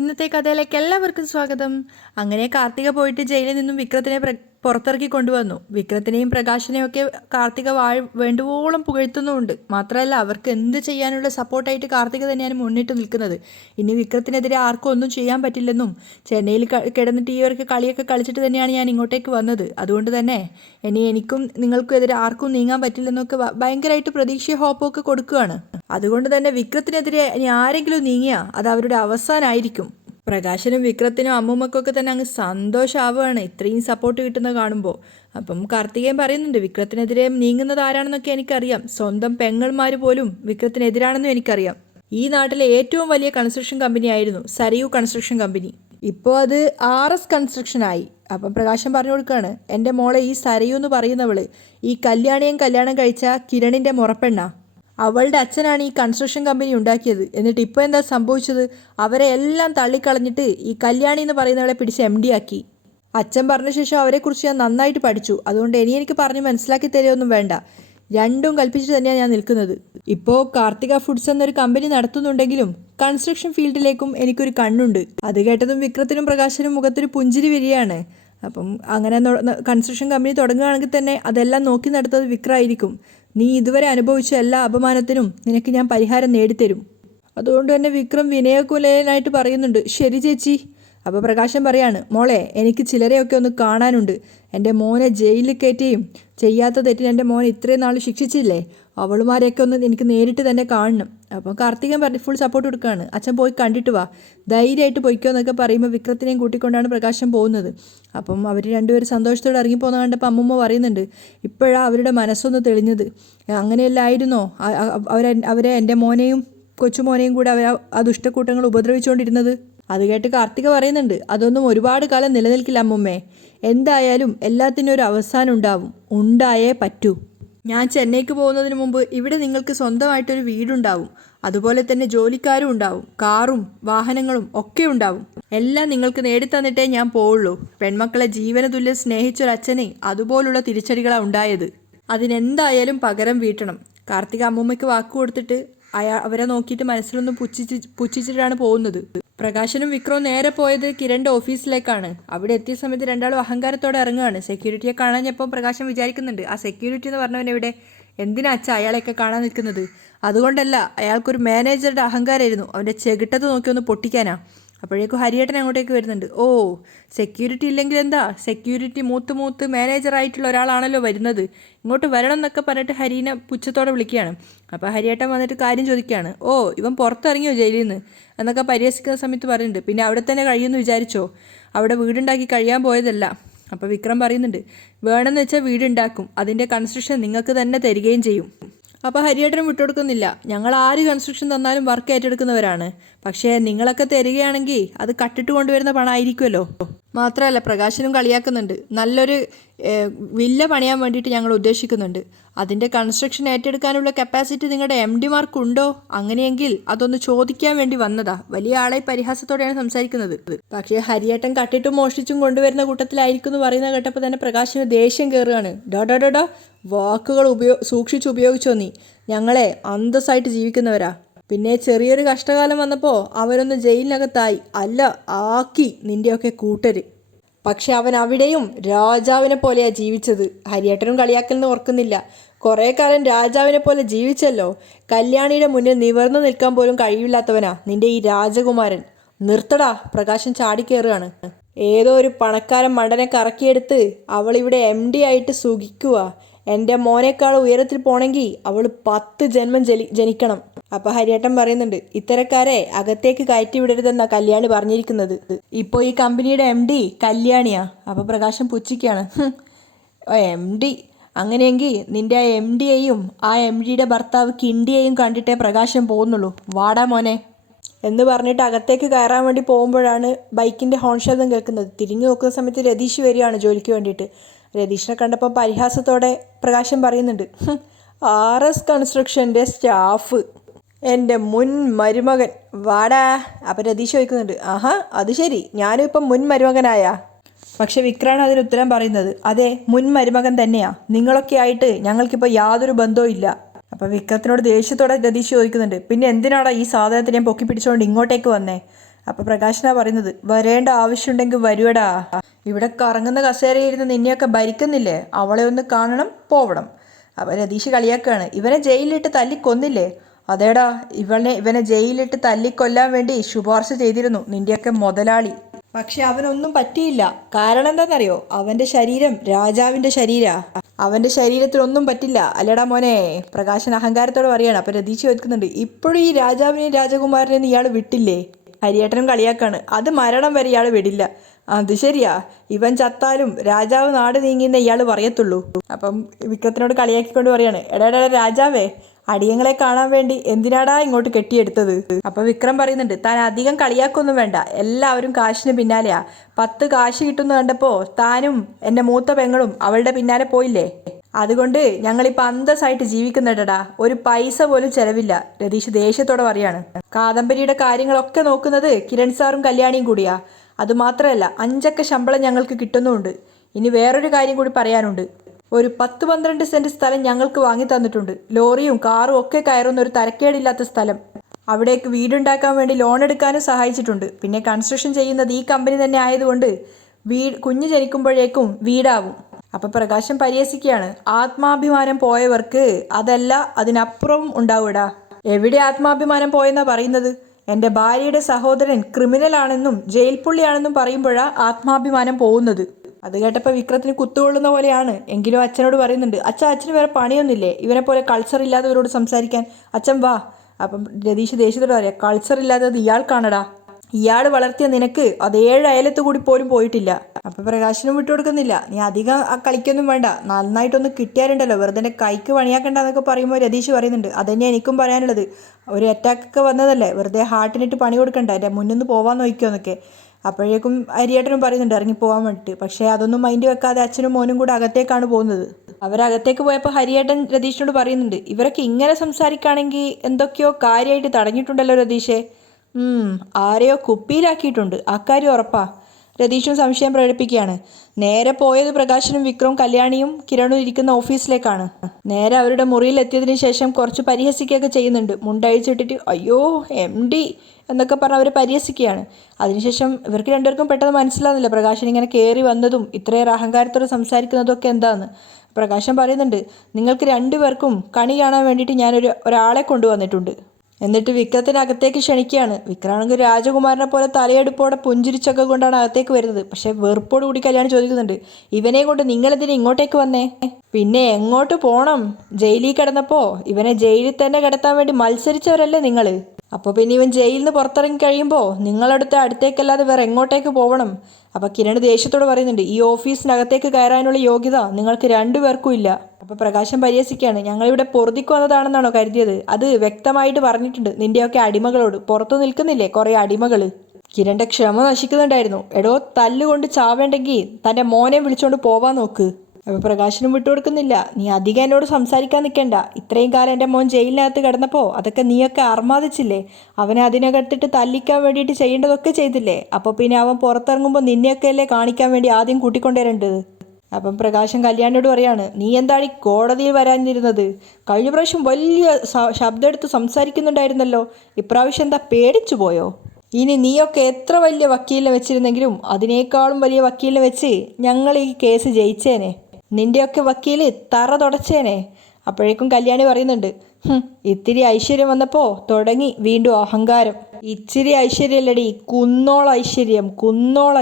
ഇന്നത്തെ കഥയിലേക്ക് എല്ലാവർക്കും സ്വാഗതം. അങ്ങനെ കാർത്തിക പോയിട്ട് ജയിലിൽ നിന്നും വിക്രത്തിനെ പുറത്തിറക്കി കൊണ്ടുവന്നു. വിക്രത്തിനെയും പ്രകാശിനെയും ഒക്കെ കാർത്തിക വേണ്ടുവോളം പുകഴ്ത്തുന്നുമുണ്ട്. മാത്രമല്ല അവർക്ക് എന്ത് ചെയ്യാനുള്ള സപ്പോർട്ടായിട്ട് കാർത്തിക തന്നെയാണ് മുന്നിട്ട് നിൽക്കുന്നത്. ഇനി വിക്രത്തിനെതിരെ ആർക്കും ഒന്നും ചെയ്യാൻ പറ്റില്ലെന്നും ചെന്നൈയിൽ കിടന്നിട്ട് ഈ ഒരു കളിയൊക്കെ കളിച്ചിട്ട് തന്നെയാണ് ഞാൻ ഇങ്ങോട്ടേക്ക് വന്നത്. അതുകൊണ്ട് തന്നെ ഇനി എനിക്കും നിങ്ങൾക്കും എതിരെ ആർക്കും നീങ്ങാൻ പറ്റില്ലെന്നൊക്കെ ഭയങ്കരമായിട്ട് പ്രതീക്ഷ ഹോപ്പൊക്കെ കൊടുക്കുകയാണ്. അതുകൊണ്ട് തന്നെ വിക്രത്തിനെതിരെ ഇനി ആരെങ്കിലും നീങ്ങിയാൽ അത് അവരുടെ അവസാനമായിരിക്കും. പ്രകാശനും വിക്രത്തിനും അമ്മൂമ്മക്കൊക്കെ തന്നെ അങ്ങ് സന്തോഷമാവുകയാണ് ഇത്രയും സപ്പോർട്ട് കിട്ടുന്നത് കാണുമ്പോൾ. അപ്പം കാർത്തികേയൻ പറയുന്നുണ്ട്, വിക്രത്തിനെതിരെ നീങ്ങുന്നത് ആരാണെന്നൊക്കെ എനിക്കറിയാം. സ്വന്തം പെങ്ങൾമാർ പോലും വിക്രത്തിനെതിരാണെന്നും എനിക്കറിയാം. ഈ നാട്ടിലെ ഏറ്റവും വലിയ കൺസ്ട്രക്ഷൻ കമ്പനി ആയിരുന്നു സരയു കൺസ്ട്രക്ഷൻ കമ്പനി. ഇപ്പോൾ അത് RS കൺസ്ട്രക്ഷനായി. അപ്പം പ്രകാശം പറഞ്ഞു കൊടുക്കുകയാണ്, എൻ്റെ മോളെ ഈ സരയു എന്ന് പറയുന്നവള് ഈ കല്യാണിയും കല്യാണം കഴിച്ച കിരണിൻ്റെ മുറപ്പെണ്ണ. അവളുടെ അച്ഛനാണ് ഈ കൺസ്ട്രക്ഷൻ കമ്പനി ഉണ്ടാക്കിയത്. എന്നിട്ട് ഇപ്പോൾ എന്താ സംഭവിച്ചത്? അവരെ എല്ലാം തള്ളിക്കളഞ്ഞിട്ട് ഈ കല്യാണി എന്ന് പറയുന്നവളെ പിടിച്ച് MD ആക്കി. അച്ഛൻ പറഞ്ഞ ശേഷം അവരെക്കുറിച്ച് ഞാൻ നന്നായിട്ട് പഠിച്ചു. അതുകൊണ്ട് എനിക്ക് പറഞ്ഞ് മനസ്സിലാക്കി തരുമൊന്നും വേണ്ട. രണ്ടും കൽപ്പിച്ചിട്ട് തന്നെയാണ് ഞാൻ നിൽക്കുന്നത്. ഇപ്പോൾ കാർത്തിക ഫുഡ്സ് എന്നൊരു കമ്പനി നടത്തുന്നുണ്ടെങ്കിലും കൺസ്ട്രക്ഷൻ ഫീൽഡിലേക്കും എനിക്കൊരു കണ്ണുണ്ട്. അത് കേട്ടതും വിക്രത്തിനും പ്രകാശനും മുഖത്തൊരു പുഞ്ചിരി വരികയാണ്. അപ്പം അങ്ങനെ കൺസ്ട്രക്ഷൻ കമ്പനി തുടങ്ങുകയാണെങ്കിൽ തന്നെ അതെല്ലാം നോക്കി നടത്തുന്നത് വിക്രമായിരിക്കും. നീ ഇതുവരെ അനുഭവിച്ച എല്ലാ അപമാനത്തിനും നിനക്ക് ഞാൻ പരിഹാരം നേടിത്തരും. അതുകൊണ്ട് തന്നെ വിക്രം വിനയകുലനായിട്ട് പറയുന്നുണ്ട്, ശരി ചേച്ചി. അപ്പോൾ പ്രകാശം പറയാണ്, മോളെ എനിക്ക് ചിലരെയൊക്കെ ഒന്ന് കാണാനുണ്ട്. എൻ്റെ മോനെ ജയിലിൽ കയറ്റിയും ചെയ്യാത്ത തെറ്റിന് എൻ്റെ മോനെ ഇത്രയും നാൾ ശിക്ഷിച്ചില്ലേ, അവളുമാരെയൊക്കെ ഒന്ന് എനിക്ക് നേരിട്ട് തന്നെ കാണണം. അപ്പോൾ കാർത്തികൻ ഫുൾ സപ്പോർട്ട് കൊടുക്കുകയാണ്. അച്ഛൻ പോയി കണ്ടിട്ട് വാ, ധൈര്യമായിട്ട് പോയിക്കോ എന്നൊക്കെ പറയുമ്പോൾ വിക്രത്തിനെയും കൂട്ടിക്കൊണ്ടാണ് പ്രകാശം പോകുന്നത്. അപ്പം അവർ രണ്ടുപേരും സന്തോഷത്തോടെ ഇറങ്ങിപ്പോകുന്ന കണ്ടപ്പോൾ അമ്മൂമ്മ പറയുന്നുണ്ട്, ഇപ്പോഴാണ് അവരുടെ മനസ്സൊന്ന് തെളിഞ്ഞത്. അങ്ങനെയല്ല ആയിരുന്നോ അവരെ എൻ്റെ മോനെയും കൊച്ചുമോനെയും കൂടെ ആ ദുഷ്ടക്കൂട്ടങ്ങൾ ഉപദ്രവിച്ചുകൊണ്ടിരുന്നത്? അത് കേട്ട് കാർത്തിക പറയുന്നുണ്ട്, അതൊന്നും ഒരുപാട് കാലം നിലനിൽക്കില്ല അമ്മുമ്മേ. എന്തായാലും എല്ലാത്തിനും ഒരു അവസാനം ഉണ്ടാവും. ഉണ്ടായേ പറ്റൂ. ഞാൻ ചെന്നൈക്ക് പോകുന്നതിന് മുമ്പ് ഇവിടെ നിങ്ങൾക്ക് സ്വന്തമായിട്ടൊരു വീടുണ്ടാവും. അതുപോലെ തന്നെ ജോലിക്കാരും ഉണ്ടാവും, കാറും വാഹനങ്ങളും ഒക്കെ ഉണ്ടാവും. എല്ലാം നിങ്ങൾക്ക് നേടിത്തന്നിട്ടേ ഞാൻ പോവുള്ളൂ. പെൺമക്കളെ ജീവന തുല്യം സ്നേഹിച്ചൊരച്ഛനെ അതുപോലുള്ള തിരിച്ചടികളാണ് ഉണ്ടായത്. അതിനെന്തായാലും പകരം വീട്ടണം. കാർത്തിക അമ്മൂമ്മയ്ക്ക് വാക്ക് കൊടുത്തിട്ട് അവരെ നോക്കിയിട്ട് മനസ്സിലൊന്ന് പുച്ഛിച്ചിട്ടാണ് പോകുന്നത്. പ്രകാശനും വിക്രവും നേരെ പോയത് കിരണിൻ്റെ ഓഫീസിലേക്കാണ്. അവിടെ എത്തിയ സമയത്ത് രണ്ടാളും അഹങ്കാരത്തോടെ ഇറങ്ങുകയാണ്. സെക്യൂരിറ്റിയെ കാണാഞ്ഞപ്പോൾ പ്രകാശം വിചാരിക്കുന്നുണ്ട്, ആ സെക്യൂരിറ്റി എന്ന് പറഞ്ഞവൻ എവിടെ? എന്തിനാ അച്ഛാ അയാളെയൊക്കെ കാണാൻ നിൽക്കുന്നത്? അതുകൊണ്ടല്ല, അയാൾക്കൊരു മാനേജറുടെ അഹങ്കാരമായിരുന്നു. അവൻ്റെ ചെകിട്ടത്ത് നോക്കി ഒന്ന് പൊട്ടിക്കാനാ. അപ്പോഴേക്കും ഹരിയേട്ടൻ അങ്ങോട്ടേക്ക് വരുന്നുണ്ട്. ഓ, സെക്യൂരിറ്റി ഇല്ലെങ്കിൽ എന്താ, സെക്യൂരിറ്റി മൂത്ത് മാനേജറായിട്ടുള്ള ഒരാളാണല്ലോ വരുന്നത്, ഇങ്ങോട്ട് വരണം എന്നൊക്കെ പറഞ്ഞിട്ട് ഹരീനെ പുച്ഛത്തോടെ വിളിക്കുകയാണ്. അപ്പോൾ ഹരിയേട്ടൻ വന്നിട്ട് കാര്യം ചോദിക്കുകയാണ്. ഓ, ഇവൻ പുറത്തിറങ്ങിയോ ജയിലിൽ നിന്ന് എന്നൊക്കെ പരിഹസിക്കുന്ന സമയത്ത് പറയുന്നുണ്ട്. പിന്നെ അവിടെ തന്നെ കഴിയുമെന്ന് വിചാരിച്ചോ? അവിടെ വീടുണ്ടാക്കി കഴിയാൻ പോയതല്ല. അപ്പോൾ വിക്രം പറയുന്നുണ്ട്, വേണമെന്ന് വെച്ചാൽ വീടുണ്ടാക്കും, അതിൻ്റെ കൺസ്ട്രക്ഷൻ നിങ്ങൾക്ക് തന്നെ തരികയും ചെയ്യും. അപ്പോൾ ഹരിയേട്ടനും വിട്ടുകൊടുക്കുന്നില്ല. ഞങ്ങൾ ആര് കൺസ്ട്രക്ഷൻ തന്നാലും വർക്ക് ഏറ്റെടുക്കുന്നവരാണ്. പക്ഷേ നിങ്ങളൊക്കെ തരികയാണെങ്കിൽ അത് കട്ടിട്ട് കൊണ്ടുവരുന്ന പണമായിരിക്കുമല്ലോ. മാത്രമല്ല പ്രകാശനും കളിയാക്കുന്നുണ്ട്, നല്ലൊരു വില്ല പണിയാൻ വേണ്ടിയിട്ട് ഞങ്ങൾ ഉദ്ദേശിക്കുന്നുണ്ട്. അതിൻ്റെ കൺസ്ട്രക്ഷൻ ഏറ്റെടുക്കാനുള്ള കപ്പാസിറ്റി നിങ്ങളുടെ MD മാർക്കുണ്ടോ? അങ്ങനെയെങ്കിൽ അതൊന്ന് ചോദിക്കാൻ വേണ്ടി വന്നതാ. വലിയ ആളെ പരിഹാസത്തോടെയാണ് സംസാരിക്കുന്നത്. പക്ഷേ ഹരിയേട്ടൻ കട്ടിട്ടും മോഷ്ടിച്ചും കൊണ്ടുവരുന്ന കൂട്ടത്തിലായിരിക്കും എന്ന് പറയുന്നത് കേട്ടപ്പോൾ തന്നെ പ്രകാശന് ദേഷ്യം കയറുകയാണ്. ഡോ വാക്കുകൾ സൂക്ഷിച്ച് ഉപയോഗിച്ചോ നീ. ഞങ്ങളെ അന്തസ്സായിട്ട് ജീവിക്കുന്നവരാ. പിന്നെ ചെറിയൊരു കഷ്ടകാലം വന്നപ്പോൾ അവരൊന്ന് ജയിലിനകത്തായി, അല്ല ആക്കി നിൻ്റെയൊക്കെ കൂട്ടര്. പക്ഷെ അവൻ അവിടെയും രാജാവിനെ പോലെയാണ് ജീവിച്ചത്. ഹരിയേട്ടനും കളിയാക്കലെന്ന് ഓർക്കുന്നില്ല. കുറേ കാലം രാജാവിനെ പോലെ ജീവിച്ചല്ലോ. കല്യാണിയുടെ മുന്നിൽ നിവർന്നു നിൽക്കാൻ പോലും കഴിയില്ലാത്തവനാ നിന്റെ ഈ രാജകുമാരൻ. നിർത്തടാ. പ്രകാശൻ ചാടിക്കയറുകയാണ്. ഏതോ ഒരു പണക്കാരൻ മണ്ടനെ കറക്കിയെടുത്ത് അവളിവിടെ MD ആയിട്ട് സുഖിക്കുക. എൻ്റെ മോനേക്കാൾ ഉയരത്തിൽ പോണെങ്കിൽ അവൾ 10 ജന്മം ജനിക്കണം. അപ്പോൾ ഹരിയേട്ടൻ പറയുന്നുണ്ട്, ഇത്തരക്കാരെ അകത്തേക്ക് കയറ്റി വിടരുതെന്നാ കല്യാണി പറഞ്ഞിരിക്കുന്നത്. ഇപ്പോൾ ഈ കമ്പനിയുടെ MD കല്യാണിയാ. അപ്പോൾ പ്രകാശം പുച്ഛിക്കുകയാണ്. MD അങ്ങനെയെങ്കിൽ നിൻ്റെ ആ MDയെയും ആ MDയുടെ ഭർത്താവ് കിണ്ടിയെയും കണ്ടിട്ടേ പ്രകാശം പോകുന്നുള്ളൂ. വാടാ മോനെ എന്ന് പറഞ്ഞിട്ട് അകത്തേക്ക് കയറാൻ വേണ്ടി പോകുമ്പോഴാണ് ബൈക്കിൻ്റെ ഹോൺ ശബ്ദം കേൾക്കുന്നത്. തിരിഞ്ഞു നോക്കുന്ന സമയത്ത് രതീഷ് വരികയാണ് ജോലിക്ക് വേണ്ടിയിട്ട്. രതീഷിനെ കണ്ടപ്പോൾ പരിഹാസത്തോടെ പ്രകാശം പറയുന്നുണ്ട്, RS കൺസ്ട്രക്ഷൻ്റെ സ്റ്റാഫ്, എൻ്റെ മുൻ മരുമകൻ, വാടാ. അപ്പോൾ രതീഷ് ചോദിക്കുന്നുണ്ട്, ആഹാ അത് ശരി, ഞാനും ഇപ്പം മുൻ മരുമകനായാ? പക്ഷെ വിക്രാണ് അതിന് ഉത്തരം പറയുന്നത്, അതെ മുൻ മരുമകൻ തന്നെയാ. നിങ്ങളൊക്കെ ആയിട്ട് ഞങ്ങൾക്കിപ്പോൾ യാതൊരു ബന്ധവും ഇല്ല. അപ്പോൾ വിക്രത്തിനോട് ദേഷ്യത്തോടെ രതീഷ് ചോദിക്കുന്നുണ്ട്, പിന്നെ എന്തിനാടാ ഈ സാധനത്തിനെ പൊക്കി പിടിച്ചുകൊണ്ട് ഇങ്ങോട്ടേക്ക് വന്നേ? അപ്പോൾ പ്രകാശനാ പറയുന്നത്, വരേണ്ട ആവശ്യമുണ്ടെങ്കിൽ വരുവടാ. ഇവിടെ കറങ്ങുന്ന കസേരയിരുന്ന് നിന്നെയൊക്കെ ഭരിക്കുന്നില്ലേ, അവളെ ഒന്ന് കാണണം പോവണം. അപ്പോൾ രതീഷ് കളിയാക്കാണ്, ഇവനെ ജയിലിലിട്ട് തല്ലിക്കൊന്നില്ലേ? അതേടാ, ഇവനെ ജയിലിലിട്ട് തല്ലിക്കൊല്ലാൻ വേണ്ടി ശുപാർശ ചെയ്തിരുന്നു നിന്റെയൊക്കെ മുതലാളി. പക്ഷെ അവനൊന്നും പറ്റിയില്ല. കാരണം എന്താണെന്നറിയോ? അവൻ്റെ ശരീരം രാജാവിൻ്റെ ശരീരാ. അവൻ്റെ ശരീരത്തിനൊന്നും പറ്റില്ല. അല്ലടാ മോനെ, പ്രകാശൻ അഹങ്കാരത്തോടെ പറയാണ്. അപ്പോൾ രതീഷ് ചോദിക്കുന്നുണ്ട്, ഇപ്പോഴും ഈ രാജാവിനെയും രാജകുമാരനെയും ഇയാൾ വിട്ടില്ലേ? ഹരിയേട്ടനും കളിയാക്കാണ്, അത് മരണം വരെ ഇയാൾ വിടില്ല. അത് ശരിയാ, ഇവൻ ചത്താലും രാജാവ് നാട് നീങ്ങിയെന്നേ ഇയാൾ പറയത്തുള്ളൂ. അപ്പം വിക്രത്തിനോട് കളിയാക്കിക്കൊണ്ട് പറയാണ്, എടാ രാജാവേ, അടിയങ്ങളെ കാണാൻ വേണ്ടി എന്തിനാടാ ഇങ്ങോട്ട് കെട്ടിയെടുത്തത്? അപ്പൊ വിക്രം പറയുന്നുണ്ട്, താൻ അധികം കളിയാക്കൊന്നും വേണ്ട, എല്ലാവരും കാശിന് പിന്നാലെയാ. 10 കാശ് കിട്ടുന്നു കണ്ടപ്പോൾ താനും എൻ്റെ മൂത്ത പെങ്ങളും അവളുടെ പിന്നാലെ പോയില്ലേ? അതുകൊണ്ട് ഞങ്ങളിപ്പോൾ അന്തസ്സായിട്ട് ജീവിക്കുന്നുണ്ടടാ, ഒരു പൈസ പോലും ചെലവില്ല. രതീഷ് ദേഷ്യത്തോടെ പറയാണ്. കാദംബരിയുടെ കാര്യങ്ങളൊക്കെ നോക്കുന്നത് കിരൺ സാറും കല്യാണിയും കൂടിയാ. അതുമാത്രമല്ല 5 അക്ക ശമ്പളം ഞങ്ങൾക്ക് കിട്ടുന്നുമുണ്ട്. ഇനി വേറൊരു കാര്യം കൂടി പറയാനുണ്ട്. ഒരു 10-12 സെൻറ്റ് സ്ഥലം ഞങ്ങൾക്ക് വാങ്ങി തന്നിട്ടുണ്ട്. ലോറിയും കാറും ഒക്കെ കയറുന്ന ഒരു തരക്കേടില്ലാത്ത സ്ഥലം. അവിടേക്ക് വീടുണ്ടാക്കാൻ വേണ്ടി ലോൺ എടുക്കാനും സഹായിച്ചിട്ടുണ്ട്. പിന്നെ കൺസ്ട്രക്ഷൻ ചെയ്യുന്നത് ഈ കമ്പനി തന്നെ ആയതുകൊണ്ട് കുഞ്ഞ് ജനിക്കുമ്പോഴേക്കും വീടാവും. അപ്പം പ്രകാശം പരിഹസിക്കുകയാണ്, ആത്മാഭിമാനം പോയവർക്ക് അതല്ല അതിനപ്പുറവും ഉണ്ടാവൂടാ. എവിടെ ആത്മാഭിമാനം പോയെന്നാ പറയുന്നത്? എൻ്റെ ഭാര്യയുടെ സഹോദരൻ ക്രിമിനലാണെന്നും ജയിൽ പുള്ളിയാണെന്നും പറയുമ്പോഴാ ആത്മാഭിമാനം പോകുന്നത്. അത് കേട്ടപ്പോൾ വിക്രത്തിന് കുത്തുകൊള്ളുന്ന പോലെയാണ്. എങ്കിലും അച്ഛനോട് പറയുന്നുണ്ട്, അച്ഛന് വേറെ പണിയൊന്നുമില്ലേ ഇവനെ പോലെ കൾച്ചർ ഇല്ലാത്തവരോട് സംസാരിക്കാൻ? അച്ഛൻ വാ. അപ്പം രതീഷ് ദേഷ്യത്തോട് പറയാം, കൾച്ചർ ഇല്ലാത്തത് ഇയാൾക്കാണടാ. ഇയാൾ വളർത്തിയ നിനക്ക് അത് 7 അയലത്ത് കൂടി പോലും പോയിട്ടില്ല. അപ്പം പ്രകാശനും വിട്ടുകൊടുക്കുന്നില്ല. നീ അധികം കളിക്കൊന്നും വേണ്ട, നന്നായിട്ടൊന്ന് കിട്ടിയാലുണ്ടല്ലോ, വെറുതെ കൈക്ക് പണിയാക്കണ്ടെന്നൊക്കെ പറയുമ്പോൾ രതീഷ് പറയുന്നുണ്ട്, അതന്നെ എനിക്കും പറയാനുള്ളത്. ഒരു അറ്റാക്കൊക്കെ വന്നതല്ലേ, വെറുതെ ഹാർട്ടിനിട്ട് പണി കൊടുക്കണ്ട, എൻ്റെ മുന്നിൽ നിന്ന് പോവാൻ നോക്കിയോന്നൊക്കെ. അപ്പോഴേക്കും ഹരിയേട്ടനും പറയുന്നുണ്ട് ഇറങ്ങി പോകാൻ വേണ്ടിയിട്ട്. പക്ഷേ അതൊന്നും മൈൻഡ് വെക്കാതെ അച്ഛനും മോനും കൂടെ അകത്തേക്കാണ് പോകുന്നത്. അവരകത്തേക്ക് പോയപ്പോൾ ഹരിയേട്ടൻ രതീഷിനോട് പറയുന്നുണ്ട്, ഇവരൊക്കെ ഇങ്ങനെ സംസാരിക്കുകയാണെങ്കിൽ എന്തൊക്കെയോ കാര്യമായിട്ട് തടഞ്ഞിട്ടുണ്ടല്ലോ രതീഷേ. ആരെയോ കുപ്പിയിലാക്കിയിട്ടുണ്ട്, അക്കാര്യം ഉറപ്പാ. രതീഷും സംശയം പ്രകടിപ്പിക്കുകയാണ്. നേരെ പോയത് പ്രകാശനും വിക്രവും കല്യാണിയും കിരണും ഇരിക്കുന്ന ഓഫീസിലേക്കാണ്. നേരെ അവരുടെ മുറിയിൽ എത്തിയതിനു ശേഷം കുറച്ച് പരിഹസിക്കുകയൊക്കെ ചെയ്യുന്നുണ്ട്. മുണ്ടഴിച്ചിട്ടിട്ട് അയ്യോ MD എന്നൊക്കെ പറഞ്ഞ് അവർ പരിഹസിക്കുകയാണ്. അതിനുശേഷം ഇവർക്ക് രണ്ടുപേർക്കും പെട്ടെന്ന് മനസ്സിലാവുന്നില്ല പ്രകാശൻ ഇങ്ങനെ കയറി വന്നതും ഇത്രയേറെ അഹങ്കാരത്തോടെ സംസാരിക്കുന്നതും ഒക്കെ എന്താന്ന്. പ്രകാശൻ പറയുന്നുണ്ട്, നിങ്ങൾക്ക് രണ്ടുപേർക്കും കണി കാണാൻ വേണ്ടിയിട്ട് ഒരാളെ കൊണ്ടുവന്നിട്ടുണ്ട്. എന്നിട്ട് വിക്രത്തിനകത്തേക്ക് ക്ഷണിക്കുകയാണ്. വിക്രമാണെങ്കിൽ രാജകുമാരനെ പോലെ തലയെടുപ്പോടെ പുഞ്ചിരിച്ചൊക്കെ കൊണ്ടാണ് അകത്തേക്ക് വരുന്നത്. പക്ഷെ വെറുപ്പോട് കൂടി കല്യാണം ചോദിക്കുന്നുണ്ട്, ഇവനെ കൊണ്ട് നിങ്ങളെന്തിനാ ഇങ്ങോട്ടേക്ക് വന്നേ? പിന്നെ എങ്ങോട്ട് പോകണം? ജയിലിൽ കിടന്നപ്പോൾ ഇവനെ ജയിലിൽ തന്നെ കിടത്താൻ വേണ്ടി മത്സരിച്ചവരല്ലേ നിങ്ങൾ? അപ്പോൾ പിന്നെ ഇവൻ ജയിലിൽ നിന്ന് പുറത്തിറങ്ങി കഴിയുമ്പോൾ അടുത്തേക്കല്ലാതെ വേറെ എങ്ങോട്ടേക്ക് പോകണം? അപ്പോൾ കിരൺ ദേഷ്യത്തോട് പറയുന്നുണ്ട്, ഈ ഓഫീസിനകത്തേക്ക് കയറാനുള്ള യോഗ്യത നിങ്ങൾക്ക് രണ്ടുപേർക്കും ഇല്ല. അപ്പോൾ പ്രകാശം പരിഹസിക്കുകയാണ്, ഞങ്ങളിവിടെ പൊറുതിക്ക് വന്നതാണെന്നാണോ കരുതിയത്? അത് വ്യക്തമായിട്ട് പറഞ്ഞിട്ടുണ്ട് നിന്റെയൊക്കെ അടിമകളോട്. പുറത്തു നിൽക്കുന്നില്ലേ കുറേ അടിമകൾ? കിരണിൻ്റെ ക്ഷമ നശിക്കുന്നുണ്ടായിരുന്നു. എടോ, തല്ലുകൊണ്ട് ചാവേണ്ടെങ്കിൽ തൻ്റെ മോനെ വിളിച്ചുകൊണ്ട് പോവാൻ നോക്ക്. അപ്പോൾ പ്രകാശനും വിട്ടുകൊടുക്കുന്നില്ല. നീ അധികം എന്നോട് സംസാരിക്കാൻ നിൽക്കണ്ട. ഇത്രയും കാലം എൻ്റെ മോൻ ജയിലിനകത്ത് കിടന്നപ്പോൾ അതൊക്കെ നീയൊക്കെ അർമാദിച്ചില്ലേ? അവനെ അതിനകത്തിട്ട് തല്ലിക്കാൻ വേണ്ടിയിട്ട് ചെയ്യേണ്ടതൊക്കെ ചെയ്തില്ലേ? അപ്പോൾ പിന്നെ അവൻ പുറത്തിറങ്ങുമ്പോൾ നിന്നെയൊക്കെയല്ലേ കാണിക്കാൻ വേണ്ടി ആദ്യം കൂട്ടിക്കൊണ്ടുവരേണ്ടത്. അപ്പം പ്രകാശൻ കല്യാണിയോട് പറയാണ്, നീ എന്താണ് ഈ കോടതിയിൽ വരാനിരുന്നത്? കഴിഞ്ഞ പ്രാവശ്യം വലിയ ശബ്ദം എടുത്ത് സംസാരിക്കുന്നുണ്ടായിരുന്നല്ലോ, ഇപ്രാവശ്യം എന്താ പേടിച്ചു പോയോ? ഇനി നീയൊക്കെ എത്ര വലിയ വക്കീലിനെ വെച്ചിരുന്നെങ്കിലും അതിനേക്കാളും വലിയ വക്കീലിനെ വെച്ച് ഞങ്ങൾ ഈ കേസ് ജയിച്ചേനെ. നിന്റെയൊക്കെ വക്കീല് തറ തുടച്ചേനെ. അപ്പോഴേക്കും കല്യാണി പറയുന്നുണ്ട്, ഇത്തിരി ഐശ്വര്യം വന്നപ്പോൾ തുടങ്ങി വീണ്ടും അഹങ്കാരം. ഇച്ചിരി ഐശ്വര്യമല്ലടി, കുന്നോളം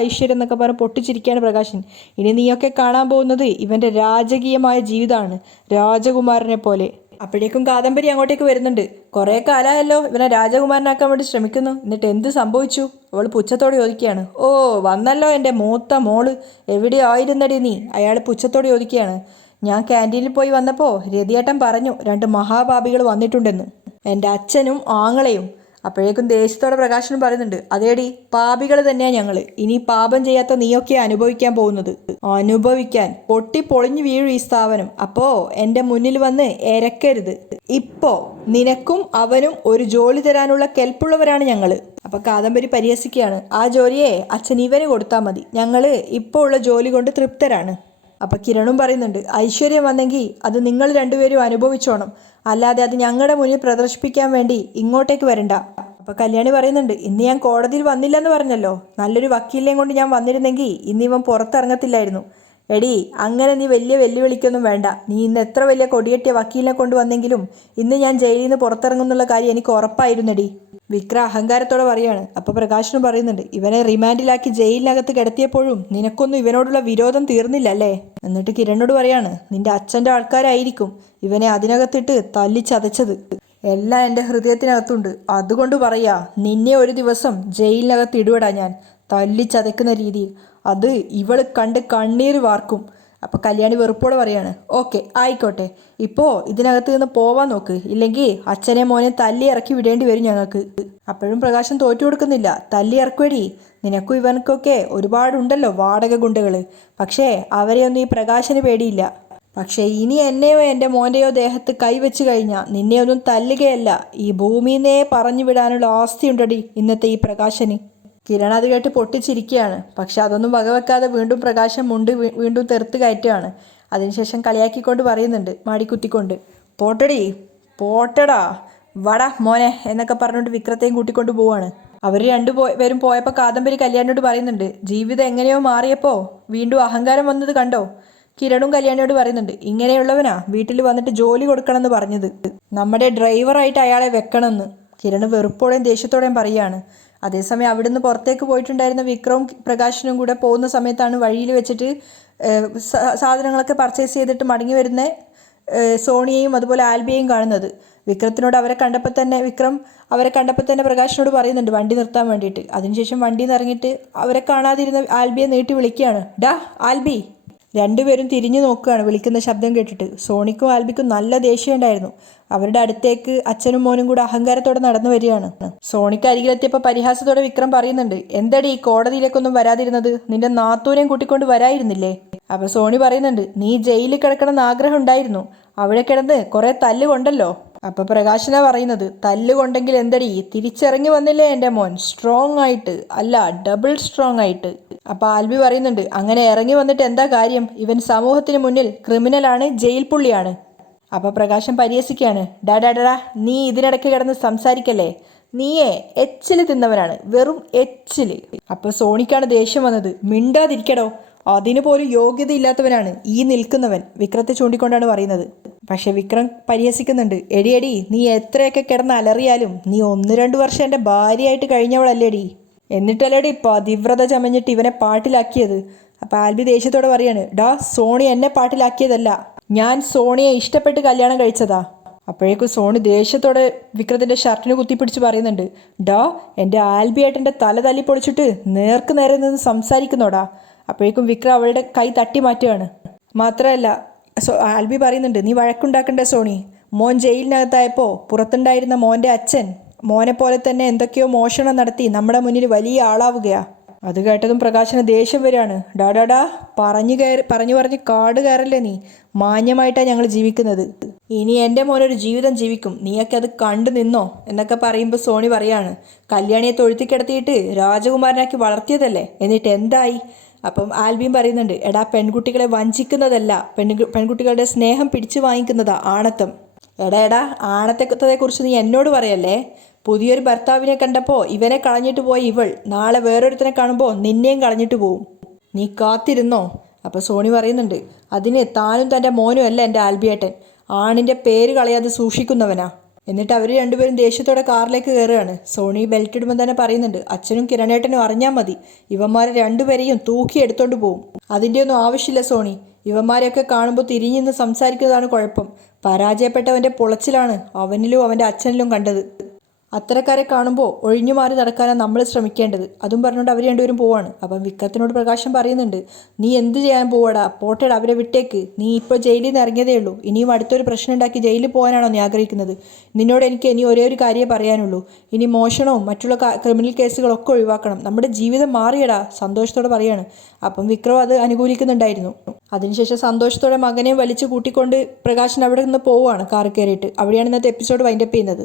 ഐശ്വര്യം എന്നൊക്കെ പറഞ്ഞ് പൊട്ടിച്ചിരിക്കുകയാണ് പ്രകാശൻ. ഇനി നീയൊക്കെ കാണാൻ പോകുന്നത് ഇവൻ്റെ രാജകീയമായ ജീവിതമാണ്, രാജകുമാരനെ പോലെ. അപ്പോഴേക്കും കാദംബരി അങ്ങോട്ടേക്ക് വരുന്നുണ്ട്. കുറേ കാലമായല്ലോ ഇവനെ രാജകുമാരനാക്കാൻ വേണ്ടി ശ്രമിക്കുന്നു, എന്നിട്ട് എന്ത് സംഭവിച്ചു? അവൾ പുച്ഛത്തോടെ ചോദിക്കുകയാണ്. ഓ വന്നല്ലോ എൻ്റെ മൂത്ത മോള്, എവിടെ ആയിരുന്നടി നീ? അയാൾ പുച്ഛത്തോടെ ചോദിക്കുകയാണ്. ഞാൻ ക്യാൻറ്റീനിൽ പോയി വന്നപ്പോൾ രതിയേട്ടൻ പറഞ്ഞു 2 മഹാപാപികൾ വന്നിട്ടുണ്ടെന്ന്, എൻ്റെ അച്ഛനും ആങ്ങളെയും. അപ്പോഴേക്കും ദേഷ്യത്തോടെ പ്രകാശനും പറയുന്നുണ്ട്, അതേടി പാപികൾ തന്നെയാണ് ഞങ്ങൾ. ഇനി പാപം ചെയ്യാത്ത നീയൊക്കെ അനുഭവിക്കാൻ പോകുന്നത്. അനുഭവിക്കാൻ പൊളിഞ്ഞു വീഴും ഈ സ്ഥാപനം. അപ്പോൾ എൻ്റെ മുന്നിൽ വന്ന് എരക്കരുത്. ഇപ്പോൾ നിനക്കും അവനും ഒരു ജോലി തരാനുള്ള കെൽപ്പുള്ളവരാണ് ഞങ്ങൾ. അപ്പോൾ കാദംബരി പരിഹസിക്കുകയാണ്, ആ ജോലിയെ അച്ഛൻ ഇവന് കൊടുത്താൽ മതി, ഞങ്ങൾ ഇപ്പോൾ ഉള്ള ജോലി കൊണ്ട് തൃപ്തരാണ്. അപ്പോൾ കിരണും പറയുന്നുണ്ട്, ഐശ്വര്യം വന്നെങ്കിൽ അത് നിങ്ങൾ രണ്ടുപേരും അനുഭവിച്ചോണം, അല്ലാതെ അത് ഞങ്ങളുടെ മുന്നിൽ പ്രദർശിപ്പിക്കാൻ വേണ്ടി ഇങ്ങോട്ടേക്ക് വരണ്ട. അപ്പോൾ കല്യാണി പറയുന്നുണ്ട്, ഇന്ന് ഞാൻ കോടതിയിൽ വന്നില്ലെന്ന് പറഞ്ഞല്ലോ, നല്ലൊരു വക്കീലിനെയും കൊണ്ട് ഞാൻ വന്നിരുന്നെങ്കിൽ ഇന്ന് ഇവൻ പുറത്തിറങ്ങത്തില്ലായിരുന്നു. എടി, അങ്ങനെ നീ വലിയ വെല്ലുവിളിക്കൊന്നും വേണ്ട. നീ ഇന്ന് എത്ര വലിയ കൊടിയെട്ടിയ വക്കീലിനെ കൊണ്ട് വന്നെങ്കിലും ഇന്ന് ഞാൻ ജയിലിൽ നിന്ന് പുറത്തിറങ്ങുന്നുള്ള കാര്യം എനിക്ക് ഉറപ്പായിരുന്നെടി. വിക്ര അഹങ്കാരത്തോടെ പറയാണ്. അപ്പോൾ പ്രകാശനും പറയുന്നുണ്ട്, ഇവനെ റിമാൻഡിലാക്കി ജയിലിനകത്ത് കിടത്തിയപ്പോഴും നിനക്കൊന്നും ഇവനോടുള്ള വിരോധം തീർന്നില്ലല്ലേ? എന്നിട്ട് കിരണിനോട് പറയാണ്, നിന്റെ അച്ഛൻ്റെ ആൾക്കാരായിരിക്കും ഇവനെ അതിനകത്തിട്ട് തല്ലിച്ചതച്ചത്. എല്ലാം എൻ്റെ ഹൃദയത്തിനകത്തുണ്ട്. അതുകൊണ്ട് പറയാ, നിന്നെ ഒരു ദിവസം ജയിലിനകത്ത് ഇടുവിടാ ഞാൻ, തല്ലിച്ചതയ്ക്കുന്ന രീതിയിൽ. അത് ഇവള് കണ്ട് കണ്ണീര് വാർക്കും. അപ്പോൾ കല്യാണി വെറുപ്പോടെ പറയാണ്, ഓക്കെ ആയിക്കോട്ടെ, ഇപ്പോൾ ഇതിനകത്ത് നിന്ന് പോവാൻ നോക്ക്, ഇല്ലെങ്കിൽ അച്ഛനെ മോനെ തല്ലി ഇറക്കി വിടേണ്ടി വരും ഞങ്ങൾക്ക്. അപ്പോഴും പ്രകാശം തോറ്റു കൊടുക്കുന്നില്ല. തല്ലി ഇറക്കുവടി, നിനക്കും ഇവനക്കൊക്കെ ഒരുപാടുണ്ടല്ലോ വാടക ഗുണ്ടകൾ. പക്ഷേ അവരെയൊന്നും ഈ പ്രകാശന് പേടിയില്ല. പക്ഷേ ഇനി എന്നെയോ എൻ്റെ മോൻ്റെയോ ദേഹത്ത് കൈവച്ച് കഴിഞ്ഞാൽ നിന്നെയൊന്നും തല്ലുകയല്ല, ഈ ഭൂമിന്നേ പറഞ്ഞു വിടാനുള്ള ആസ്തിയുണ്ടടി ഇന്നത്തെ ഈ പ്രകാശന്. കിരൺ അത് കേട്ട് പൊട്ടിച്ചിരിക്കുകയാണ്. പക്ഷെ അതൊന്നും വകവെക്കാതെ വീണ്ടും പ്രകാശം വീണ്ടും തെറുത്ത് കയറ്റുകയാണ്. അതിനുശേഷം കളിയാക്കിക്കൊണ്ട് പറയുന്നുണ്ട്, മാടിക്കുത്തിക്കൊണ്ട്, പോട്ടടി പോട്ടടാ, വടാ മോനെ എന്നൊക്കെ പറഞ്ഞുകൊണ്ട് വിക്രത്തെയും കൂട്ടിക്കൊണ്ട് പോവാണ്. അവർ രണ്ടുപേരും പോയപ്പോൾ കാദംബരി കല്യാണിയോട് പറയുന്നുണ്ട്, ജീവിതം എങ്ങനെയോ മാറിയപ്പോൾ വീണ്ടും അഹങ്കാരം വന്നത് കണ്ടോ? കിരണും കല്യാണിയോട് പറയുന്നുണ്ട്, ഇങ്ങനെയുള്ളവനാ വീട്ടിൽ വന്നിട്ട് ജോലി കൊടുക്കണമെന്ന് പറഞ്ഞത്, നമ്മുടെ ഡ്രൈവറായിട്ട് അയാളെ വെക്കണമെന്ന്. കിരൺ വെറുപ്പോടെയും ദേഷ്യത്തോടെയും പറയുകയാണ്. അതേസമയം അവിടുന്ന് പുറത്തേക്ക് പോയിട്ടുണ്ടായിരുന്ന വിക്രവും പ്രകാശനും കൂടെ പോകുന്ന സമയത്താണ് വഴിയിൽ വെച്ചിട്ട് സാധനങ്ങളൊക്കെ പർച്ചേസ് ചെയ്തിട്ട് മടങ്ങി വരുന്ന സോണിയെയും അതുപോലെ ആൽബിയെയും കാണുന്നത്. വിക്രം അവരെ കണ്ടപ്പോൾ തന്നെ പ്രകാശിനോട് പറയുന്നുണ്ട് വണ്ടി നിർത്താൻ വേണ്ടിയിട്ട്. അതിനുശേഷം വണ്ടിയിൽ നിന്ന് ഇറങ്ങിയിട്ട് അവരെ കാണാതിരുന്ന ആൽബിയെ നീട്ടി വിളിക്കുകയാണ്, ഡാ ആൽബി. രണ്ടുപേരും തിരിഞ്ഞു നോക്കുകയാണ് വിളിക്കുന്ന ശബ്ദം കേട്ടിട്ട്. സോണിക്കും ആൽബിക്കും നല്ല ദേഷ്യം ഉണ്ടായിരുന്നു. അവരുടെ അടുത്തേക്ക് അച്ഛനും മോനും കൂടെ അഹങ്കാരത്തോടെ നടന്നു വരികയാണ്. സോണിക്ക് അരികിലെത്തിയപ്പോൾ പരിഹാസത്തോടെ വിക്രം പറയുന്നുണ്ട്, എന്തടി കോടതിയിലേക്കൊന്നും വരാതിരുന്നത്? നിന്റെ നാത്തൂനെയും കൂട്ടിക്കൊണ്ട് വരായിരുന്നില്ലേ? അപ്പോൾ സോണി പറയുന്നുണ്ട്, നീ ജയിലിൽ കിടക്കണമെന്ന് ആഗ്രഹം ഉണ്ടായിരുന്നു, അവിടെ കിടന്ന് കുറെ തല്ല് കൊണ്ടല്ലോ. അപ്പോൾ പ്രകാശന പറയുന്നത്, തല്ല് കൊണ്ടെങ്കിൽ എന്തടി, തിരിച്ചിറങ്ങി വന്നില്ലേ എൻ്റെ മോൻ, സ്ട്രോങ് ആയിട്ട്, അല്ല ഡബിൾ സ്ട്രോങ് ആയിട്ട്. അപ്പോൾ ആൽബി പറയുന്നുണ്ട്, അങ്ങനെ ഇറങ്ങി വന്നിട്ട് എന്താ കാര്യം, ഇവൻ സമൂഹത്തിന് മുന്നിൽ ക്രിമിനലാണ്, ജയിൽ പുള്ളിയാണ്. അപ്പോൾ പ്രകാശം പരിഹസിക്കുകയാണ്, ഡാ നീ ഇതിനിടയ്ക്ക് കിടന്ന് സംസാരിക്കല്ലേ, നീയേ എച്ചില് തിന്നവനാണ്, വെറും എച്ചില്. അപ്പോൾ സോണിക്കാണ് ദേഷ്യം വന്നത്, മിണ്ടാതിരിക്കടോ, അതിനു പോലും യോഗ്യതയില്ലാത്തവനാണ് ഈ നിൽക്കുന്നവൻ, വിക്രത്തെ ചൂണ്ടിക്കൊണ്ടാണ് പറയുന്നത്. പക്ഷെ വിക്രം പരിഹസിക്കുന്നുണ്ട്, എടി നീ എത്രയൊക്കെ കിടന്ന് അലറിയാലും നീ 1-2 വർഷം എൻ്റെ ഭാര്യയായിട്ട് കഴിഞ്ഞവളല്ലേടി, എന്നിട്ടല്ലേടി പതിവ്രത ചമഞ്ഞിട്ട് ഇവനെ പാട്ടിലാക്കിയത്. അപ്പം ആൽബി ദേഷ്യത്തോടെ പറയാണ്, ഡാ സോണി എന്നെ പാട്ടിലാക്കിയതല്ല, ഞാൻ സോണിയെ ഇഷ്ടപ്പെട്ട് കല്യാണം കഴിച്ചതാ. അപ്പോഴേക്കും സോണി ദേഷ്യത്തോടെ വിക്രത്തിൻ്റെ ഷർട്ടിന് കുത്തിപ്പിടിച്ച് പറയുന്നുണ്ട്, ഡാ എൻ്റെ ആൽബി ഏട്ടൻ്റെ തല തല്ലി പൊളിച്ചിട്ട് നേർക്ക് നേരെ നിന്ന് സംസാരിക്കുന്നോടാ. അപ്പോഴേക്കും വിക്രം അവളുടെ കൈ തട്ടി മാറ്റുകയാണ്. മാത്രമല്ല ആൽബി പറയുന്നുണ്ട്, നീ വഴക്കുണ്ടാക്കണ്ടേ സോണി, മോൻ ജയിലിനകത്തായപ്പോൾ പുറത്തുണ്ടായിരുന്ന മോൻ്റെ അച്ഛൻ മോനെ പോലെ തന്നെ എന്തൊക്കെയോ മോഷണം നടത്തി നമ്മുടെ മുന്നിൽ വലിയ ആളാവുകയാ. അത് കേട്ടതും പ്രകാശന് ദേഷ്യം വരികയാണ്. ഡാ പറഞ്ഞു കാട് കയറല്ലേ നീ, മാന്യമായിട്ടാണ് ഞങ്ങൾ ജീവിക്കുന്നത്, ഇനി എൻ്റെ മോനൊരു ജീവിതം ജീവിക്കും, നീയൊക്കെ അത് കണ്ടു നിന്നോ എന്നൊക്കെ പറയുമ്പോൾ സോണി പറയാണ്, കല്യാണിയെ തൊഴുത്തിക്കിടത്തിയിട്ട് രാജകുമാരനാക്കി വളർത്തിയതല്ലേ, എന്നിട്ട് എന്തായി? അപ്പം ആൽബിയും പറയുന്നുണ്ട്, എടാ പെൺകുട്ടികളെ വഞ്ചിക്കുന്നതല്ല, പെൺകുട്ടികളുടെ സ്നേഹം പിടിച്ചു വാങ്ങിക്കുന്നതാ ആണത്തം. എടാ ആണത്തത്തെക്കുറിച്ച് നീ എന്നോട് പറയല്ലേ, പുതിയൊരു ഭർത്താവിനെ കണ്ടപ്പോൾ ഇവനെ കളഞ്ഞിട്ട് പോയ ഇവൾ നാളെ വേറൊരുത്തനെ കാണുമ്പോൾ നിന്നെയും കളഞ്ഞിട്ട് പോവും, നീ കാത്തിരുന്നോ. അപ്പോൾ സോണി പറയുന്നുണ്ട്, അതിന് താനും തൻ്റെ മോനും അല്ല എൻ്റെ ആൽബിയേട്ടൻ, ആണിൻ്റെ പേര് കളയാതെ സൂക്ഷിക്കുന്നവനാ. എന്നിട്ട് അവർ രണ്ടുപേരും ദേഷ്യത്തോടെ കാറിലേക്ക് കയറുകയാണ്. സോണി ബെൽറ്റ് ഇടുമ്പോൾ തന്നെ പറയുന്നുണ്ട്, അച്ഛനും കിരണേട്ടനും അറിഞ്ഞാൽ മതി, ഇവന്മാരെ രണ്ടുപേരെയും തൂക്കി എടുത്തോണ്ട് പോവും. അതിൻ്റെ ഒന്നും ആവശ്യമില്ല സോണി, ഇവന്മാരെയൊക്കെ കാണുമ്പോൾ തിരിഞ്ഞിന്ന് സംസാരിക്കുന്നതാണ് കുഴപ്പം. പരാജയപ്പെട്ടവൻ്റെ പൊളച്ചിലാണ് അവനിലും അവൻ്റെ അച്ഛനിലും കണ്ടത്. അത്തരക്കാരെ കാണുമ്പോൾ ഒഴിഞ്ഞു മാറി നടക്കാനാണ് നമ്മൾ ശ്രമിക്കേണ്ടത്. അതും പറഞ്ഞുകൊണ്ട് അവർ രണ്ടുപേരും പോവാണ്. അപ്പം വിക്രത്തിനോട് പ്രകാശം പറയുന്നുണ്ട്, നീ എന്ത് ചെയ്യാൻ പോവാടാ, പോട്ടെടാ അവരെ വിട്ടേക്ക്, നീ ഇപ്പോൾ ജയിലിൽ നിന്ന് ഇറങ്ങിയതേ ഉള്ളൂ, ഇനിയും അടുത്തൊരു പ്രശ്നം ഉണ്ടാക്കി ജയിലിൽ പോകാനാണോ നീ ആഗ്രഹിക്കുന്നത്? നിന്നോട് എനിക്ക് ഇനി ഒരേ ഒരു കാര്യമേ പറയാനുള്ളൂ, ഇനി മോഷണവും മറ്റുള്ള ക്രിമിനൽ കേസുകളൊക്കെ ഒഴിവാക്കണം, നമ്മുടെ ജീവിതം മാറിയടാ, സന്തോഷത്തോടെ പറയാണ്. അപ്പം വിക്രം അത് അനുകൂലിക്കുന്നുണ്ടായിരുന്നു. അതിനുശേഷം സന്തോഷത്തോടെ മകനെ വലിച്ചു കൂട്ടിക്കൊണ്ട് പ്രകാശൻ അവിടെ നിന്ന് പോവുകയാണ് കാർ കയറിയിട്ട്. അവിടെയാണ് ഇന്നത്തെ എപ്പിസോഡ് വൈൻഡപ്പ് ചെയ്യുന്നത്.